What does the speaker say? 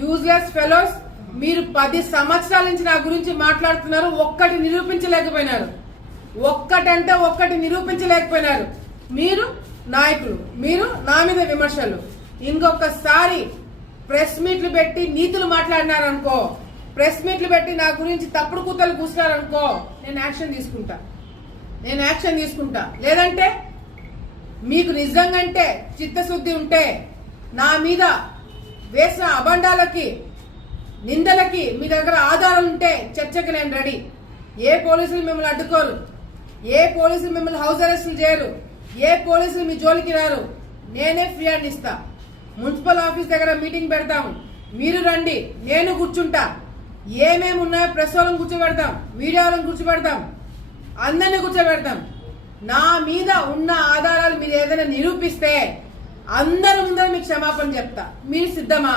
Useless fellows. మీరు 10 సంవత్సరాల నుంచి నా గురించి మాట్లాడుతున్నారు, ఒక్కటి నిరూపించలేకపోయినారు. ఒక్కటంటే ఒక్కటి నిరూపించలేకపోయినారు. మీరు నాయకులు, మీరు నా మీద విమర్శలు. ఇంకొకసారి ప్రెస్ మీట్లు పెట్టి నీతులు మాట్లాడినారనుకో, ప్రెస్ మీట్లు పెట్టి నా గురించి తప్పుడు కూతలు కూర్చున్నారనుకో, నేను యాక్షన్ తీసుకుంటా. లేదంటే మీకు నిజంగంటే చిత్తశుద్ధి ఉంటే నా మీద వేసిన అబండాలకి, నిందలకి మీ దగ్గర ఆధారం ఉంటే చర్చకి నేను రెడీ. ఏ పోలీసులు మిమ్మల్ని అడ్డుకోరు, ఏ పోలీసులు మిమ్మల్ని హౌస్ అరెస్టులు చేయరు, ఏ పోలీసులు మీ జోలికి రారు. నేనే ఫ్రీ హ్యాండ్ ఇస్తా. మున్సిపల్ ఆఫీస్ దగ్గర మీటింగ్ పెడతాము, మీరు రండి, నేను కూర్చుంటా. ఏమేమి ఉన్నాయో ప్రెస్ వాళ్ళని కూర్చోబెడతాం, మీడియా వాళ్ళని కూర్చోబెడతాం, అందరినీ కూర్చోబెడతాం. నా మీద ఉన్న ఆధారాలు మీరు ఏదైనా నిరూపిస్తే అందరి ముందర మీకు క్షమాపణ చెప్తా. మీరు సిద్ధమా?